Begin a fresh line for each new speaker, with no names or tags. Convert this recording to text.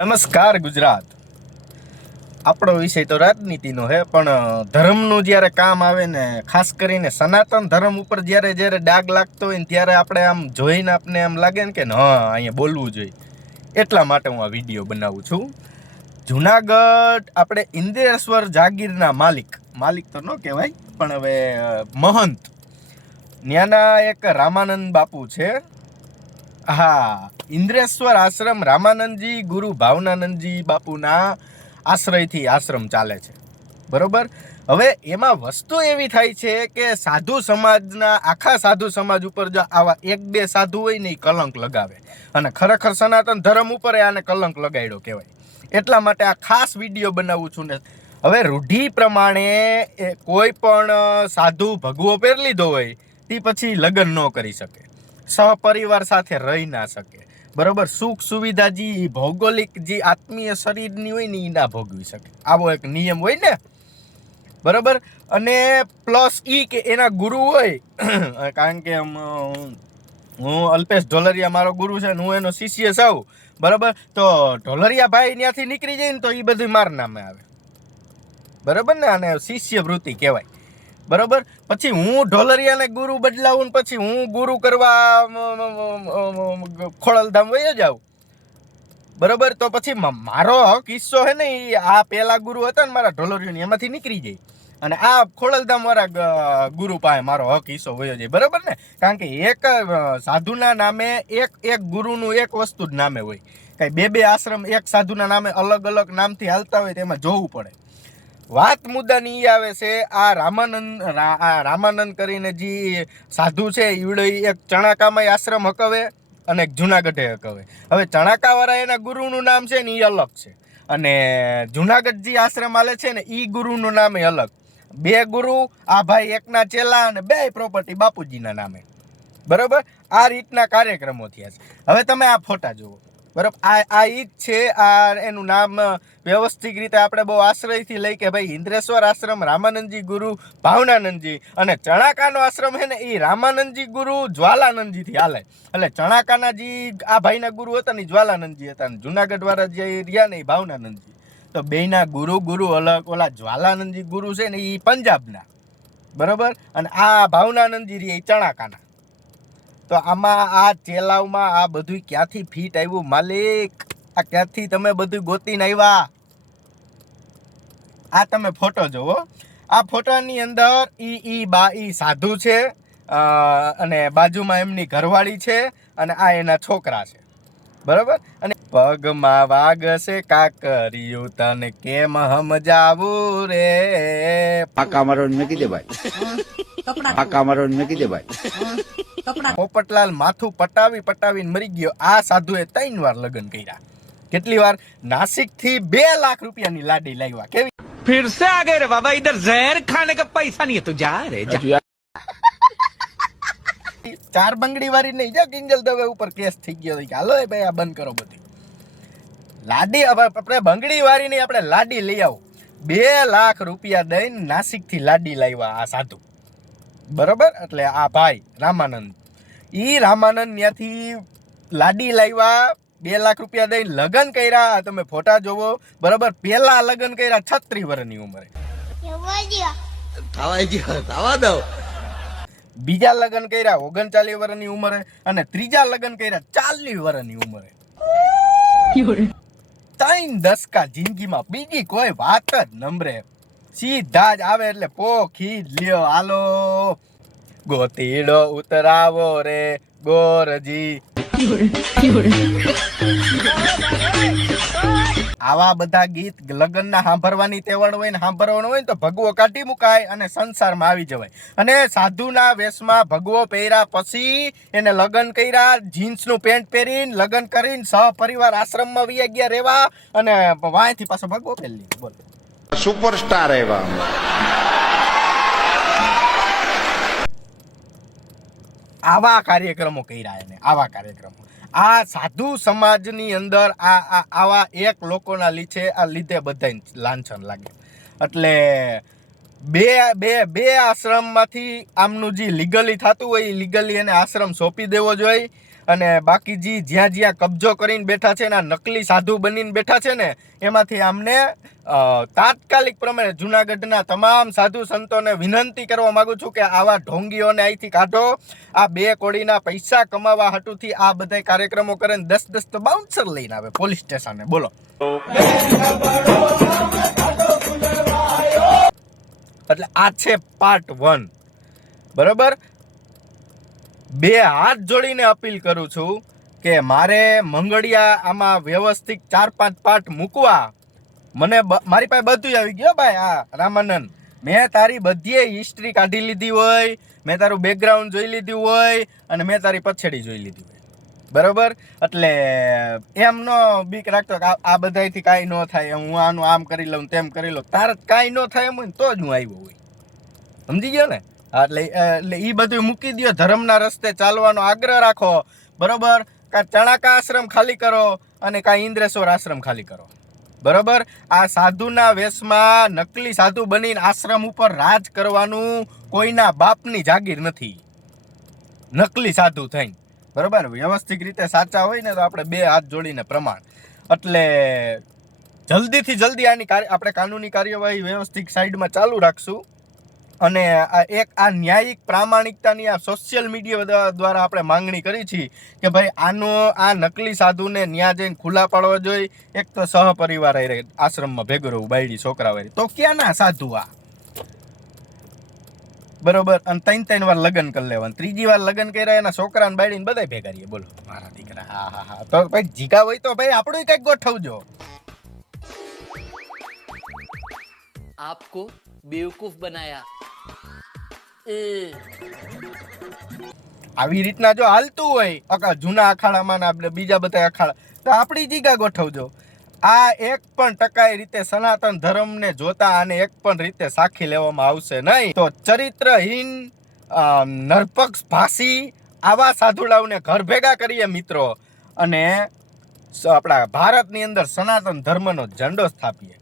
નમસ્કાર ગુજરાત. આપણો વિષય તો રાજનીતિનો છે પણ ધર્મનું જ્યારે કામ આવે ને, ખાસ કરીને સનાતન ધર્મ ઉપર જ્યારે જ્યારે ડાગ લાગતો હોય ને, ત્યારે આપણે આમ જોઈને આપણે એમ લાગે ને કે હા અહીંયા બોલવું જોઈએ. એટલા માટે હું આ વીડિયો બનાવું છું. જુનાગઢ આપણે ઇન્દ્રેશ્વર જાગીરના માલિક. માલિક તો ન કહેવાય, પણ હવે મહંત. ત્યાંના એક રામાનંદ બાપુ છે. હા, ઇન્દ્રેશ્વર આશ્રમ રામાનંદજી, ગુરુ ભાવનાનંદજી બાપુના આશ્રયથી આશ્રમ ચાલે છે. બરોબર? હવે એમાં વસ્તુ એવી થાય છે કે સાધુ સમાજના, આખા સાધુ સમાજ ઉપર જો આવા એક બે સાધુ હોય ને એ કલંક લગાવે. અને ખરેખર સનાતન ધર્મ ઉપર આને કલંક લગાડ્યો કહેવાય. એટલા માટે આ ખાસ વીડિયો બનાવું છું ને. હવે રૂઢિ પ્રમાણે કોઈ પણ સાધુ ભગવો પહેર લીધો હોય તે પછી લગ્ન ન કરી શકે. સહપરિવાર સાથે રહી ના શકે. બરોબર? સુખ સુવિધા જે ભૌગોલિક જે આત્મીય શરીરની હોય ને એ ના ભોગવી શકે. આવો એક નિયમ હોય ને? બરોબર? અને પ્લસ ઈ કે એના ગુરુ હોય કારણ કે હું અલ્પેશ ઢોલરિયા મારો ગુરુ છે ને હું એનો શિષ્ય છું. બરાબર? તો ઢોલરિયા ભાઈ ત્યાંથી નીકળી જાય ને તો એ બધું માર નામે આવે. બરાબર ને? અને શિષ્ય વૃત્તિ કહેવાય. બરોબર? પછી હું ઢોલરિયાને ગુરુ બદલાવું ને પછી હું ગુરુ કરવા ખોળલધામ વયો જાઉં. બરોબર? તો પછી મારો મારો કિસ્સો હે ને આ પહેલા ગુરુ હતા ને મારા ઢોલરિયાની, એમાંથી નીકળી જાય. અને આ ખોડલધામ વાળા ગુરુ પાસે મારો હક હિસ્સો વયો જાય. બરાબર ને? કારણ કે એક સાધુના નામે એક એક ગુરુનું એક વસ્તુ જ નામે હોય. કઈ બે બે આશ્રમ એક સાધુના નામે અલગ અલગ નામથી હાલતા હોય તેમાં જોવું પડે. વાત મુદ્દાની એ આવે છે, આ રામાનંદ આ રામાનંદ કરીને જે સાધુ છે, ઈવડે એક ચણાકામાં આશ્રમ હકવે અને એક જુનાગઢે હકવે. હવે ચણાકાવાળા એના ગુરુનું નામ છે ને એ અલગ છે. અને જુનાગઢ જે આશ્રમ આલે છે ને એ ગુરુનું નામ એ અલગ. બે ગુરુ, આ ભાઈ એકના ચેલા અને બે પ્રોપર્ટી બાપુજીના નામે. બરોબર? આ રીતના કાર્યક્રમો થયા છે. હવે તમે આ ફોટા જુઓ. બરોબર આ આ ઈજ છે, આ એનું નામ વ્યવસ્થિત રીતે આપણે બહુ આશ્રયથી લઈ કે ભાઈ ઇન્દ્રેશ્વર આશ્રમ, રામાનંદજી ગુરુ, ભાવનાનંદજી અને ચણાકાનો આશ્રમ છે ને એ રામાનંદજી ગુરુ, જ્વાલાનંદજીથી હાલે. એટલે ચણાકાના જે આ ભાઈના ગુરુ હતા ને જ્વાલાનંદજી હતા ને જુનાગઢ વાળા જે રહ્યા ને એ ભાવનાનંદજી. તો બેના ગુરુ ગુરુ અલગ, ઓલા જ્વાલાનંદજી ગુરુ છે ને એ પંજાબના. બરાબર? અને આ ભાવનાનંદજી રહી ચણાકાના. તો આમાં આ ચેલાવમાં આ બધું ક્યાંથી ફીટ આવ્યું? માલિક, આ ક્યાંથી તમે બધું ગોતીને આવ્યા? આ તમે ફોટો જુઓ આ ફોટાની અંદર ઈ ઈ, બા, ઈ સાધુ છે અને બાજુમાં એમની ઘરવાળી છે, અને આ એના છોકરા છે. બરોબર? અને પગમાં વાગશે કાકરિયું. તને કેમ સમજાવું રે?
પાકા મારો મૂકી દે ભાઈ. પાકા મારો મૂકી દે ભાઈ.
પોપટલાલ માથું પટાવી પટાવીને મરી ગયો. આ સાધુએ ત્રણ વાર લગ્ન કર્યા. કેટલી વાર? નાસિકથી બે લાખ રૂપિયાની લાડી લાવ્યા. કેવી?
ફિર સે આ રે બાબા ઇધર ઝેર ખાને કા પૈસા નહીં તો જા રે જા
ચાર બંગડી વાળી નહીં જા ગિંગલ દવે ઉપર કેસ થઈ ગયો હાલો એ ભાઈ આ બંધ કરો બધી લાડી આપણે બંગડી વાળી નહીં આપણે લાડી લઈ આવો. બે લાખ રૂપિયા દઈને નાસિકથી લાડી લાવ્યા આ સાધુ. બરાબર? એટલે આ ભાઈ રામાનંદ. એ રામાનંદ ત્યાંથી લાડી લાવ્યા બે લાખ રૂપિયા દઈને લગ્ન કર્યા. તમે ફોટા જોવો. બરાબર? પેલા લગ્ન કર્યા છત્રી વર્ષની ઉંમરે. બીજા લગ્ન કર્યા ઓગણચાલીસ વર્ષની ઉંમરે અને ત્રીજા લગ્ન કર્યા ચાલીસ વર્ષની ઉંમરે. ત્રણ દસકા જિંદગીમાં બીજી કોઈ વાત જ નંબરે. સીધા જ આવે એટલે પોખી લ્યો, હાલો. ગોતીડો ઉતરાવો રે, ગોરજી. આવા બધા ગીત લગ્નના સાંભળવાની તેવડ હોય ને સાંભળવાનું હોય ને તો ભગવો કાઢી મુકાય અને સંસારમાં આવી જવાય. અને સાધુના વેશમાં ભગવો પહેર્યા પછી એને લગ્ન કર્યા જીન્સનું પેન્ટ પહેરીને લગ્ન કરીને સહપરિવાર આશ્રમમાં વી ગયા રહેવા અને વાંયથી પાછો ભગવો પહેરી લીધો. બોલો.
સુપરસ્ટાર એવા
આવા કાર્યક્રમો કર્યા એને આવા કાર્યક્રમો. આ સાધુ સમાજની અંદર આ આવા એક લોકોના લીધે આ લીધે બધાને લાંછન લાગે. એટલે બે બે બે આશ્રમમાંથી આમનું જે લીગલી થતું હોય એ લીગલી એને આશ્રમ સોંપી દેવો જોઈએ. અને બાકી જે જ્યાં જ્યાં કબજો કરીને બેઠા છે ને નકલી સાધુ બનીને બેઠા છે ને, એમાંથી અમને તાત્કાલિક પ્રમાણે જુનાગઢના તમામ સાધુ સંતોને વિનંતી કરવા માગું છું કે આવા ઢોંગીઓને અહીંથી કાઢો. આ બે કોડીના પૈસા કમાવા હાટુથી આ બધા કાર્યક્રમો કરે દસ દસ તો બાઉન્સર લઈને આવે પોલીસ સ્ટેશને. બોલો. એટલે આ છે પાર્ટ વન બરોબર? બે હાથ જોડીને અપીલ કરું છું કે મારે મંગળિયા આમાં વ્યવસ્થિત ચાર પાંચ પાઠ મૂકવા. મને મારી પાસે બધું આવી ગયો ભાઈ આ રામાનંદ. મેં તારી બધીએ હિસ્ટ્રી કાઢી લીધી હોય, મેં તારું બેકગ્રાઉન્ડ જોઈ લીધું હોય, અને મેં તારી પછેડી જોઈ લીધી હોય. બરાબર? એટલે એમ નો બીક રાખતો કે આ- બધાયથી કાંઈ ન થાય, હું આનું આમ કરી લઉં તેમ કરી લઉં. તારે કાંઈ ન થાય એમ હોય તો જ હું આવ્યો હોય. સમજી ગયો ને? એટલે એટલે એ બધું મૂકી દો ધર્મના રસ્તે ચાલવાનો આગ્રહ રાખો. બરોબર? કાં ચણાકા આશ્રમ ખાલી કરો અને કાં ઇન્દ્રેશ્વર આશ્રમ ખાલી કરો. બરોબર? આ સાધુના વેશમાં નકલી સાધુ બનીને આશ્રમ ઉપર રાજ કરવાનું કોઈના બાપની જાગીર નથી. નકલી સાધુ થઈને. બરોબર? વ્યવસ્થિત રીતે સાચા હોય ને તો આપણે બે હાથ જોડીને પ્રમાણ. એટલે જલ્દીથી જલ્દી આની આપણે કાનૂની કાર્યવાહી વ્યવસ્થિત સાઈડમાં ચાલુ રાખશું. અને આ એક આ ન્યાયિક પ્રામાણિકતાની આ સોશિયલ મીડિયા દ્વારા આપણે માંગણી કરી છીએ કે ભાઈ આનો આ નકલી સાધુને ન્યા જઈને ખુલ્લા પાડવા જોઈએ. એક તો સહપરિવાર આશ્રમમાં ભેગો રહું બાયડી છોકરા વાળી તો ક્યાંના સાધુ આ? બરોબર, અને ત્રણ ત્રણ વાર લગ્ન કરી લેવાનું. ત્રીજી વાર લગ્ન કર્યા એના છોકરાને બાયડીને બધા ભેગા રહીએ. બોલો, મારા દીકરા, હા હા હા. તો ભાઈ જીગા હોય તો ભાઈ આપણું કંઈક ગોઠવજો.
આપકો બેવકૂફ બનાયા.
આવી રીતના જો હાલતું હોય, આખા જૂના અખાડામાં આપણે બીજા બધા અખાડા, તો આપણી જીગા ગોઠવજો. આ એક પણ ટકાઈ રીતે સનાતન ધર્મને જોતા અને એક પણ રીતે સાખી લેવામાં આવશે નહીં. તો ચરિત્રહીન નરપક્ષ ભાષી આવા સાધુડાઓને ઘર ભેગા કરીએ મિત્રો. અને આપણા ભારતની અંદર સનાતન ધર્મનો ઝંડો સ્થાપીએ.